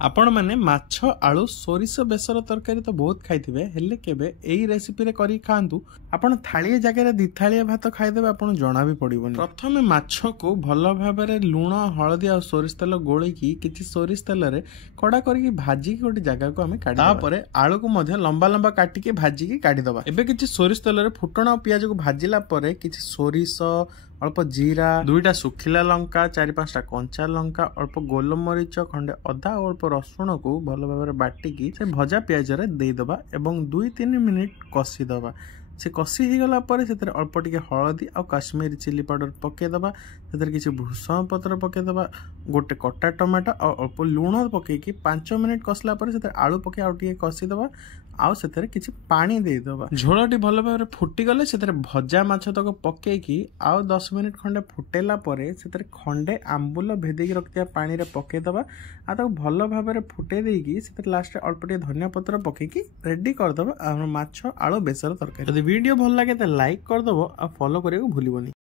आपण मैंने माछ आलू सोरिष बेसर तरकारी तो बहुत खाइथिबे हेले केबे एई रेसिपी रे करी खांतु आपण थाळिए जगह दी थाळिए भात खाइदेबे आपण जणा भी पड़िबोनी। प्रथमे माछ को भलो भाबरे लूण हळदी आ सोरिष तेल गोळी की किछि सोरिष तेल रे कड़ा करी भाजी की गोटे जगह को हमें काढी तापरे आलू को मध्य लंबा लंबा काटी के भाजी की काढी दबा। एबे किछि सोरिष तेल रे फुटण आ पियाज को भाजिला परे किछि सोरिष अल्प जीरा दुईटा सुखिला लंका 4-5टा कंचा लंका अल्प गोलमरीच खंडे अदा अल्प रसुण को भल भाव बाटिकी से भजा पियाज रे देदबा एवं 2-3 मिनिट कषी दबा। से कषी हो गला पर से अल्प टिके हलदी आ काश्मीरी चिली पाउडर पकेदबा से किसी भूषण पत्र पकेदबा गोटे कटा टमाटो आ अल्प लुण पकईकि 5 मिनिट कसला पर से आलू पके आउ टिके कषीदबा आउ से किसी पानी देदबा। झोलटी भल भाव फुटी गले से भजा माछ तक पकईकि आउ 10 मिनिट खंडे फुटेला परे से खंडे आंबुल भेदेकी रखिया पानी रे पकेदबा आ ताको भल भाव फुटे देकी से लास्ट अल्प टिके धनिया पत्र पकईकि रेडी करदबा आ माछ आलू बेसर तरकारी। वीडियो भल लगे तो लाइक करदबो आ फॉलो करियो भूलिबोनी।